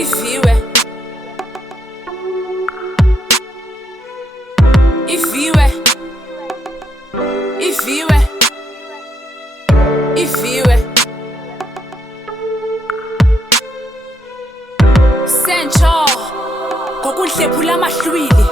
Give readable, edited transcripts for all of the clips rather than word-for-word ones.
Iviwe, iviwe, iviwe, iviwe. Sentsho ngokudlephula amahlwili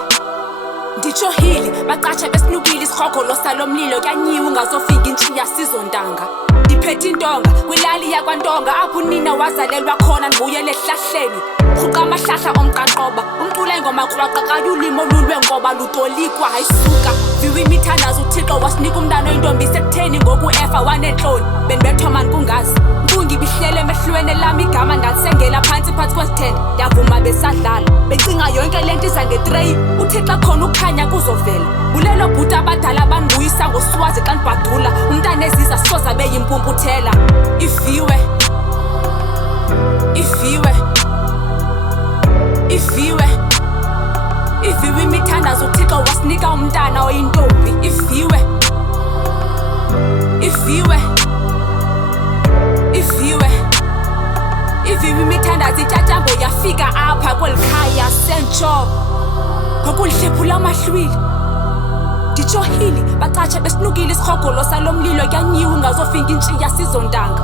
nditsho hili baqatsha besinukile isikhokolo salomlilo kanyiwe ungazofika intshiya sizontanga ndiphethe intonga kwilali yakwantonga apho unina wazalelwa khona ndibuyele esihlahleni rhuqa amahlahla omqanqoba umcula ingoma krwaqaqaya ulimo lulwenkoba lutolikwa hayisuka viwe imithandazo uthixo wasinika umntana oyintombi isekutheni ngoku efa wanentloni bendibethwa mani kungazi mpungi ibihlele emehlweni elami igama ndalisengela phantsi kwezithende ndiyavuma besadlala becinga yonke le nto iza ngetreyi uthixo khona ukukhanya kuzovela bulelo bhuti abadala bandibuyisa ngoswazi xa ndibhadula umntana eziza soza beyimpumphuthela iviwe, iviwe, iviwe, iviwe imithandazo uthixo wasinika umntana oyintombi iviwe, iviwe, iviwe, iviwe imithandazo ityatyambo yafika apha kweli khaya sentsho ngokudlephula amahlwili nditsho hili baqatsha besinukile isikhogolo salomlilo kanyiwe ungazofika intshiya sizontanga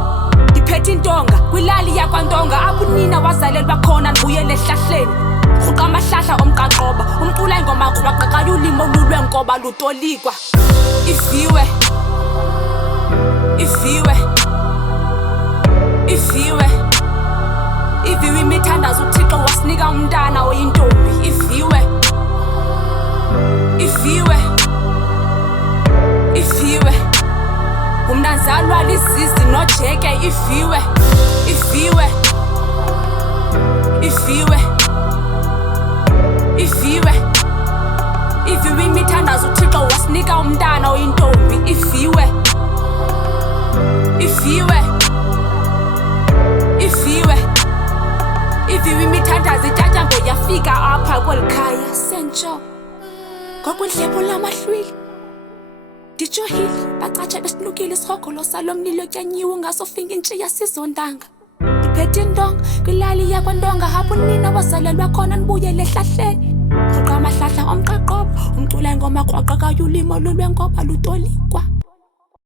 ndiphethe intonga kwilali yakwantonga apho unina wazalelwa khona ndibuyele esihlahleni rhuqa amahlahla omqanqoba umcula ingoma krwaqaqaya ulimo lulwenkoba lutolikwa iviwe, iviwe, iviwe, iviwe imithandazo uthixo wasinika umntana oyintombi iviwe, iviwe, iviwe, umnazalwa lizizi nojeke iviwe, iviwe, iviwe, iviwe, iviwe imithandazo uthixo wasinika umntana oyintombi iviwe, iviwe, iviwe, iviwe imithandazo ityatyambo yafika apha kweli khaya sentsho ngokudlephula amahlwili nditsho hili baqatsha besinukile isikhogolo salomlilo kanyiwe ungazofika intshiya sizontanga ndiphethe intonga kwilali yakwantonga apho unina wazalelwa khona ndibuyele esihlahleni rhuqa amahlahla omqaqoba umcula ingoma krwaqaqaya ulimo lulwenkoba lutolikwa